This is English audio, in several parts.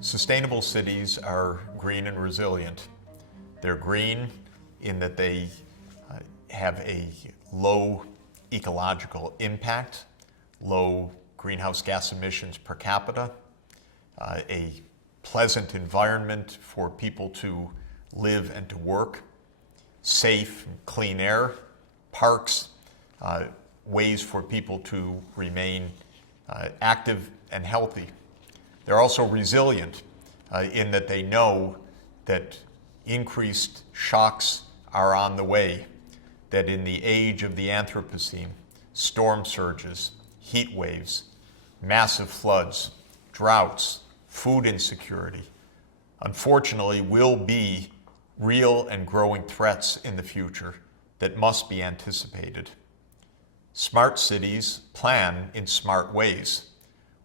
Sustainable cities are green and resilient. They're green in that they have a low ecological impact, low greenhouse gas emissions per capita, a pleasant environment for people to live and to work, safe, clean air, parks, ways for people to remain active and healthy. They're also resilient in that they know that increased shocks are on the way, that in the age of the Anthropocene, storm surges, heat waves, massive floods, droughts, food insecurity, unfortunately will be real and growing threats in the future that must be anticipated. Smart cities plan in smart ways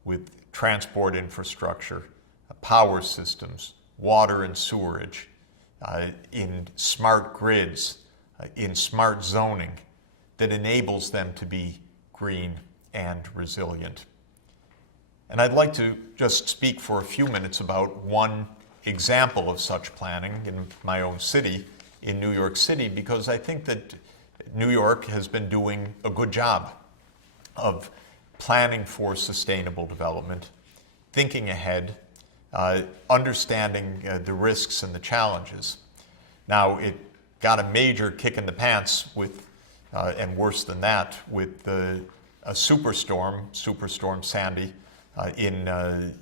with transport infrastructure, power systems, water and sewerage, in smart grids, in smart zoning that enables them to be green and resilient. And I'd like to just speak for a few minutes about one example of such planning in my own city, in New York City, because I think that New York has been doing a good job of planning for sustainable development, thinking ahead, understanding the risks and the challenges. Now, it got a major kick in the pants with, and worse than that, with a Superstorm Sandy, in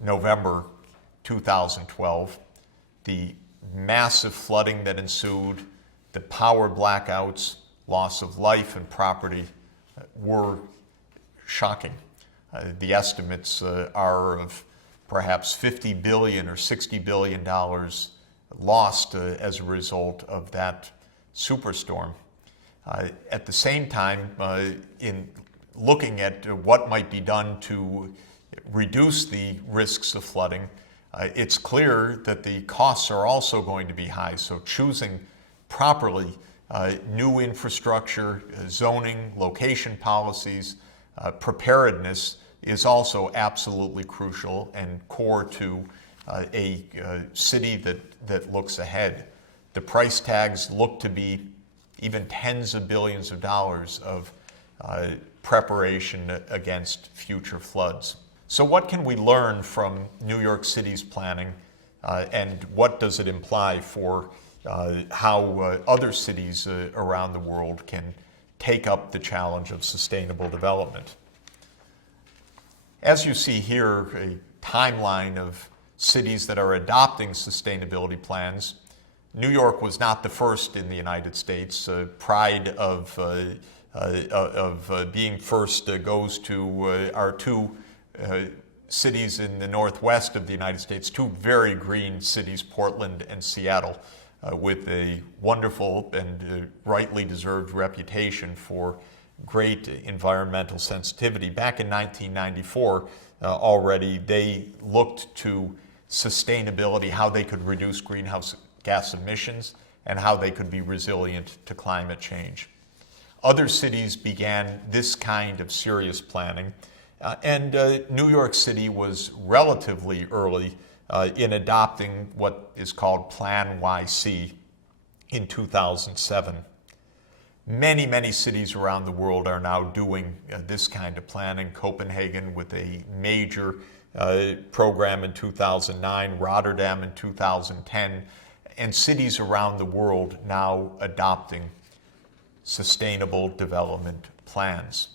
November 2012. The massive flooding that ensued, the power blackouts, loss of life and property were shocking. The estimates are of perhaps $50 billion or $60 billion lost as a result of that superstorm. At the same time, in looking at what might be done to reduce the risks of flooding, it's clear that the costs are also going to be high. So choosing properly new infrastructure, zoning, location policies, preparedness is also absolutely crucial and core to a city that looks ahead. The price tags look to be even tens of billions of dollars of preparation against future floods. So what can we learn from New York City's planning, and what does it imply for how other cities around the world can take up the challenge of sustainable development? As you see here, a timeline of cities that are adopting sustainability plans. New York was not the first in the United States. Pride of being first goes to our two cities in the northwest of the United States, two very green cities, Portland and Seattle, with a wonderful and rightly deserved reputation for great environmental sensitivity. Back in 1994, already they looked to sustainability, how they could reduce greenhouse gas emissions, and how they could be resilient to climate change. Other cities began this kind of serious planning, and New York City was relatively early in adopting what is called Plan YC in 2007. Many, many cities around the world are now doing this kind of planning. Copenhagen with a major program in 2009, Rotterdam in 2010, and cities around the world now adopting sustainable development plans.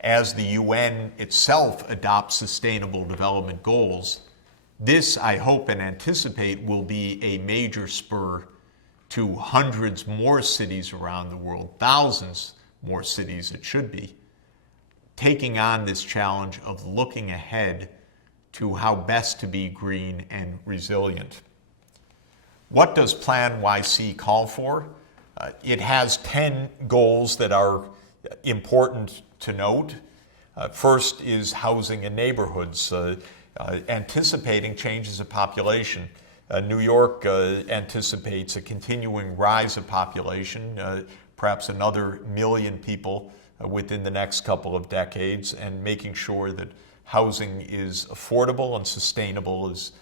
As the UN itself adopts sustainable development goals, this, I hope and anticipate, will be a major spur to hundreds more cities around the world, thousands more cities it should be, taking on this challenge of looking ahead to how best to be green and resilient. What does Plan YC call for? It has 10 goals that are important to note. First is housing and neighborhoods, anticipating changes of population. New York anticipates a continuing rise of population, perhaps another 1 million people within the next couple of decades, and making sure that housing is affordable and sustainable is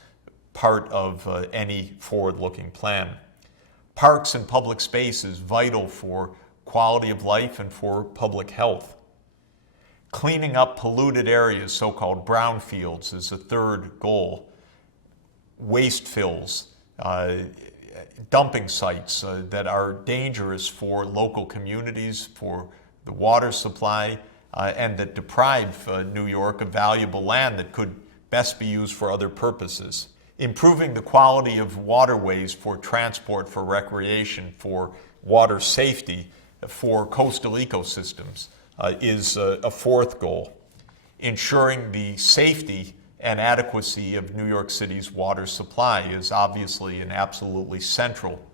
part of any forward-looking plan. Parks and public space is vital for quality of life and for public health. Cleaning up polluted areas, so-called brownfields, is a third goal. Waste fills, dumping sites that are dangerous for local communities, for the water supply, and that deprive New York of valuable land that could best be used for other purposes. Improving the quality of waterways for transport, for recreation, for water safety, for coastal ecosystems is a fourth goal. Ensuring the safety and adequacy of New York City's water supply is obviously an absolutely central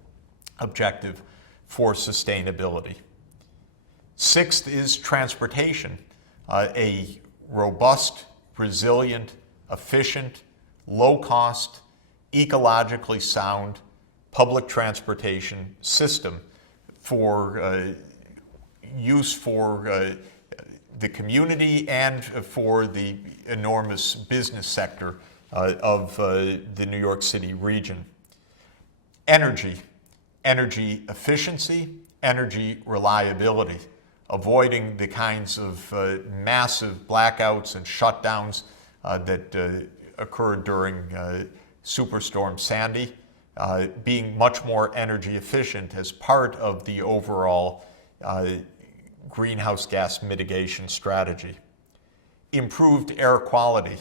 objective for sustainability. Sixth is transportation, a robust, resilient, efficient, low-cost, ecologically sound public transportation system for use for the community and for the enormous business sector of the New York City region. Energy efficiency, energy reliability, avoiding the kinds of massive blackouts and shutdowns that occurred during Superstorm Sandy, being much more energy efficient as part of the overall greenhouse gas mitigation strategy. Improved air quality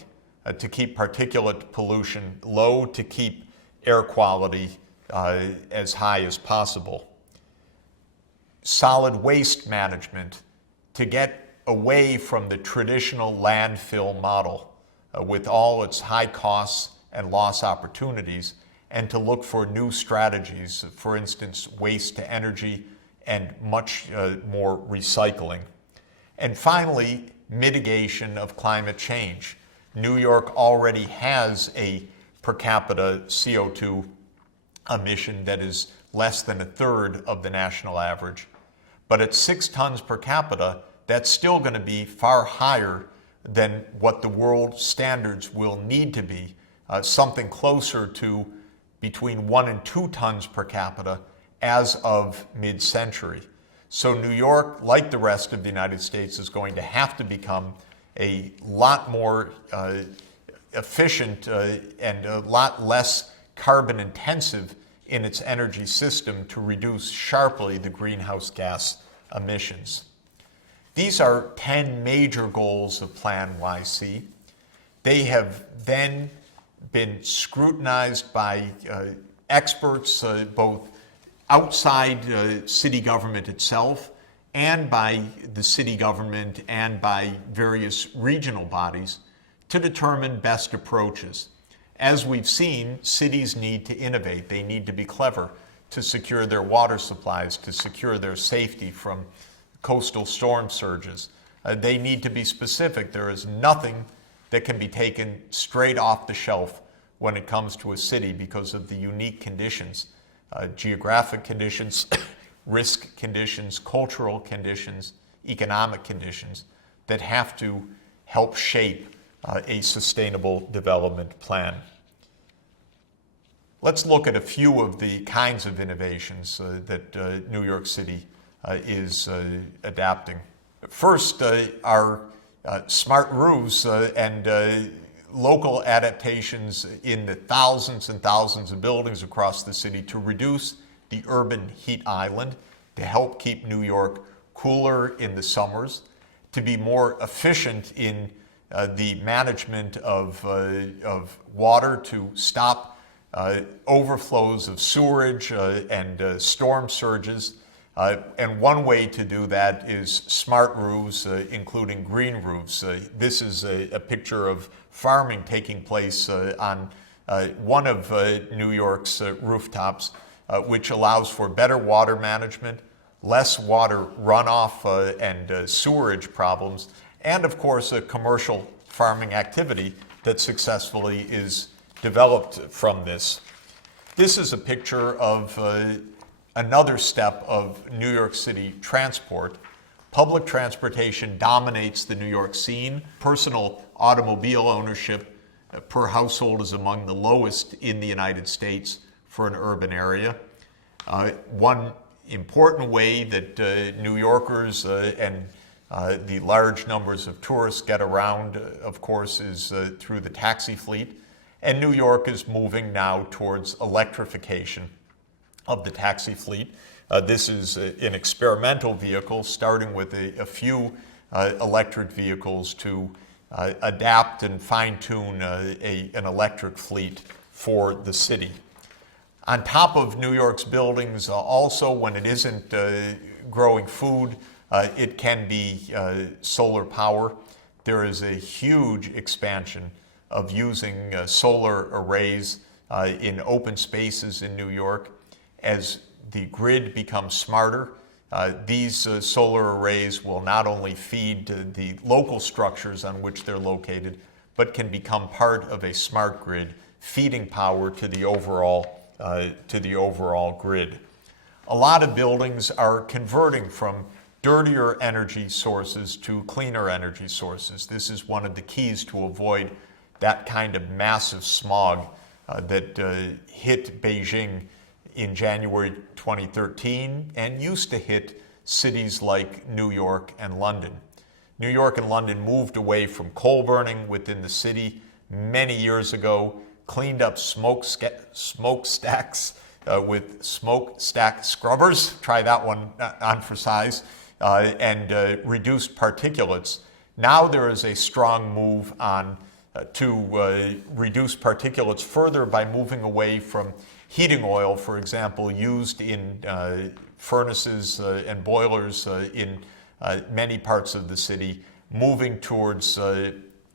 to keep particulate pollution low, to keep air quality as high as possible. Solid waste management to get away from the traditional landfill model with all its high costs and loss opportunities, and to look for new strategies, for instance, waste to energy and much more recycling. And finally, mitigation of climate change. New York already has a per capita CO2 emission that is less than a third of the national average. But at 6 tons per capita, that's still going to be far higher than what the world standards will need to be, something closer to between 1 and 2 tons per capita as of mid-century. So New York, like the rest of the United States, is going to have to become a lot more efficient and a lot less carbon intensive in its energy system to reduce sharply the greenhouse gas emissions. These are 10 major goals of Plan YC. They have then been scrutinized by experts, both outside city government itself and by the city government and by various regional bodies to determine best approaches. As we've seen, cities need to innovate. They need to be clever to secure their water supplies, to secure their safety from coastal storm surges. They need to be specific. There is nothing that can be taken straight off the shelf when it comes to a city because of the unique conditions, geographic conditions, risk conditions, cultural conditions, economic conditions that have to help shape a sustainable development plan. Let's look at a few of the kinds of innovations that New York City is adapting. First are smart roofs and local adaptations in the thousands and thousands of buildings across the city to reduce the urban heat island, to help keep New York cooler in the summers, to be more efficient in the management of water, to stop overflows of sewerage and storm surges. And one way to do that is smart roofs, including green roofs. This is a picture of farming taking place on one of New York's rooftops, which allows for better water management, less water runoff and sewerage problems, and of course a commercial farming activity that successfully is developed from this. This is a picture of another step of New York City transport, Public transportation dominates the New York scene. Personal automobile ownership per household is among the lowest in the United States for an urban area. One important way that New Yorkers and the large numbers of tourists get around, of course, is through the taxi fleet. And New York is moving now towards electrification of the taxi fleet. This is an experimental vehicle, starting with a few electric vehicles to adapt and fine-tune an electric fleet for the city. On top of New York's buildings, also when it isn't growing food, it can be solar power. There is a huge expansion of using solar arrays in open spaces in New York. As the grid becomes smarter, these solar arrays will not only feed the local structures on which they're located, but can become part of a smart grid, feeding power to the overall grid. A lot of buildings are converting from dirtier energy sources to cleaner energy sources. This is one of the keys to avoid that kind of massive smog that hit Beijing in January 2013 and used to hit cities like New York and London. New York and London moved away from coal burning within the city many years ago, cleaned up smokestacks with smokestack scrubbers, try that one on for size, and reduced particulates. Now there is a strong move on to reduce particulates further by moving away from heating oil, for example, used in furnaces and boilers in many parts of the city, moving towards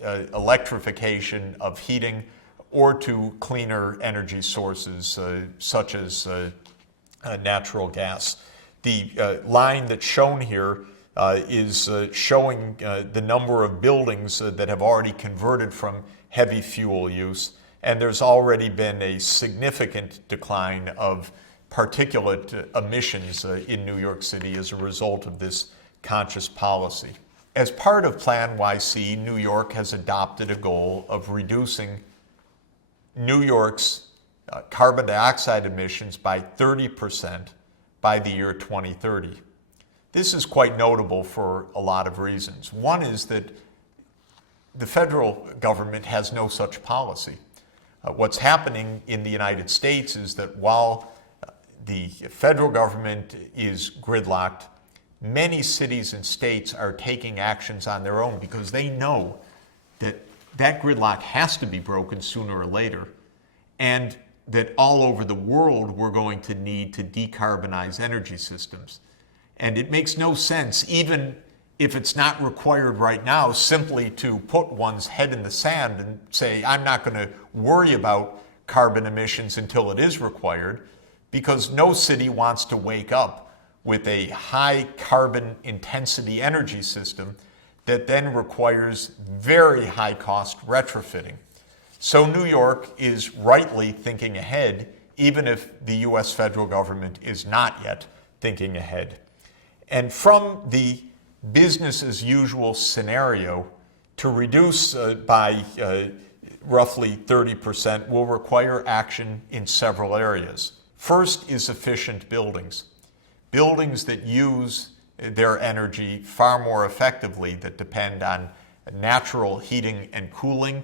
electrification of heating or to cleaner energy sources such as natural gas. The line that's shown here is showing the number of buildings that have already converted from heavy fuel use, and there's already been a significant decline of particulate emissions in New York City as a result of this conscious policy. As part of Plan YC, New York has adopted a goal of reducing New York's carbon dioxide emissions by 30% by the year 2030. This is quite notable for a lot of reasons. One is that the federal government has no such policy. What's happening in the United States is that while the federal government is gridlocked, many cities and states are taking actions on their own because they know that that gridlock has to be broken sooner or later, and that all over the world we're going to need to decarbonize energy systems. And it makes no sense, even if it's not required right now, simply to put one's head in the sand and say, I'm not going to worry about carbon emissions until it is required, because no city wants to wake up with a high carbon intensity energy system that then requires very high cost retrofitting. So New York is rightly thinking ahead, even if the US federal government is not yet thinking ahead. And from the business as usual scenario, to reduce by roughly 30% will require action in several areas. First is efficient buildings. Buildings that use their energy far more effectively, that depend on natural heating and cooling,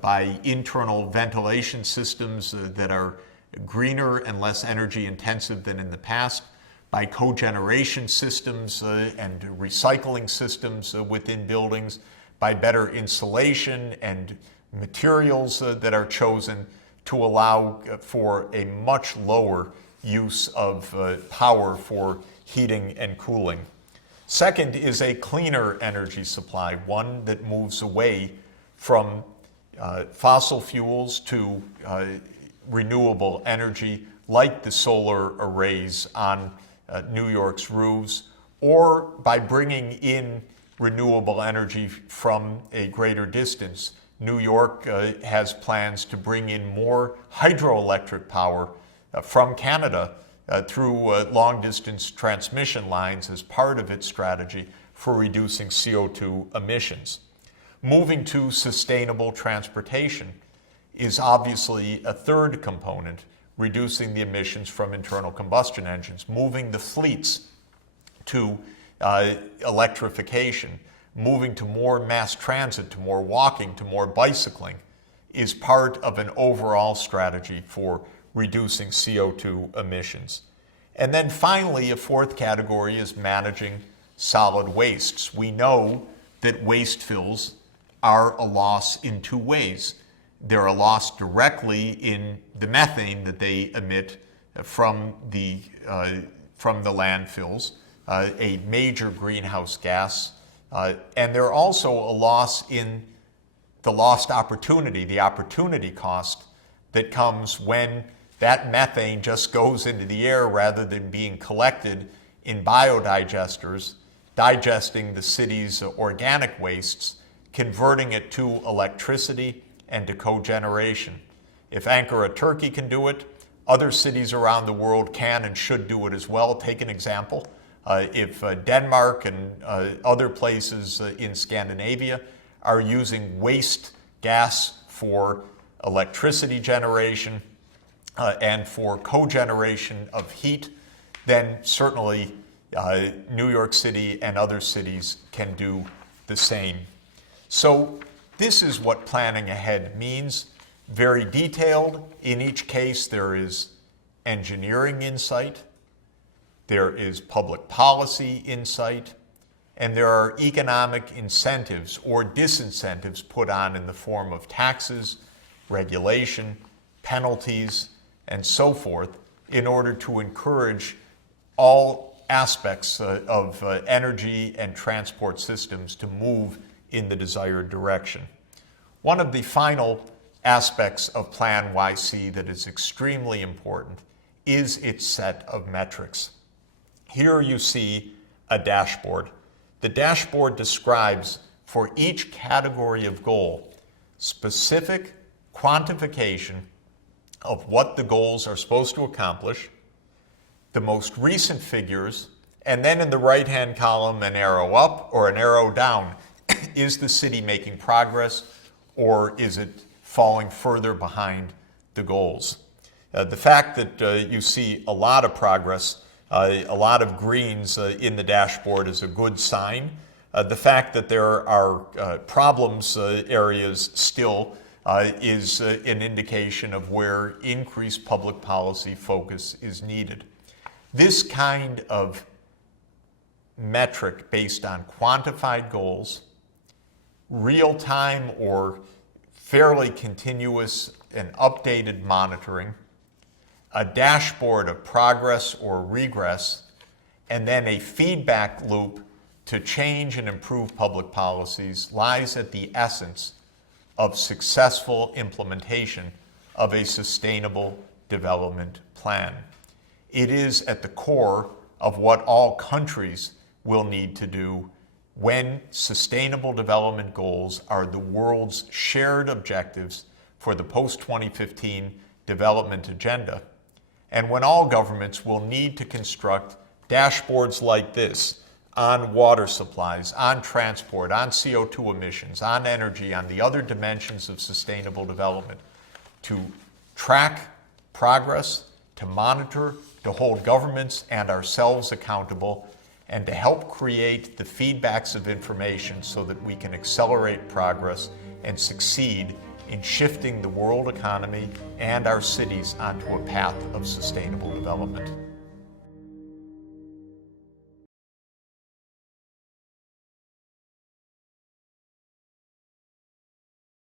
by internal ventilation systems that are greener and less energy intensive than in the past, by cogeneration systems and recycling systems within buildings, by better insulation and materials that are chosen to allow for a much lower use of power for heating and cooling. Second is a cleaner energy supply, one that moves away from fossil fuels to renewable energy, like the solar arrays on New York's roofs, or by bringing in renewable energy from a greater distance. New York has plans to bring in more hydroelectric power from Canada through long-distance transmission lines as part of its strategy for reducing CO2 emissions. Moving to sustainable transportation is obviously a third component, reducing the emissions from internal combustion engines. Moving the fleets to electrification, moving to more mass transit, to more walking, to more bicycling, is part of an overall strategy for reducing CO2 emissions. And then finally, a fourth category is managing solid wastes. We know that waste fills are a loss in two ways. They're a loss directly in the methane that they emit from the landfills, a major greenhouse gas, and they're also a loss in the lost opportunity, the opportunity cost that comes when that methane just goes into the air rather than being collected in biodigesters, digesting the city's organic wastes, converting it to electricity and to cogeneration. If Ankara, Turkey can do it, other cities around the world can and should do it as well. Take an example. If Denmark and other places in Scandinavia are using waste gas for electricity generation and for cogeneration of heat, then certainly New York City and other cities can do the same. So this is what planning ahead means. Very detailed. In each case, there is engineering insight, there is public policy insight, and there are economic incentives or disincentives put on in the form of taxes, regulation, penalties, and so forth in order to encourage all aspects of energy and transport systems to move in the desired direction. One of the final aspects of Plan YC that is extremely important is its set of metrics. Here you see a dashboard. The dashboard describes for each category of goal specific quantification of what the goals are supposed to accomplish, the most recent figures, and then in the right-hand column an arrow up or an arrow down. Is the city making progress or is it falling further behind the goals? The fact that you see a lot of progress, a lot of greens in the dashboard is a good sign. The fact that there are problems areas still is an indication of where increased public policy focus is needed. This kind of metric based on quantified goals, real-time or fairly continuous and updated monitoring, a dashboard of progress or regress, and then a feedback loop to change and improve public policies lies at the essence of successful implementation of a sustainable development plan. It is at the core of what all countries will need to do when sustainable development goals are the world's shared objectives for the post-2015 development agenda, and when all governments will need to construct dashboards like this on water supplies, on transport, on CO2 emissions, on energy, on the other dimensions of sustainable development, to track progress, to monitor, to hold governments and ourselves accountable, and to help create the feedbacks of information so that we can accelerate progress and succeed in shifting the world economy and our cities onto a path of sustainable development.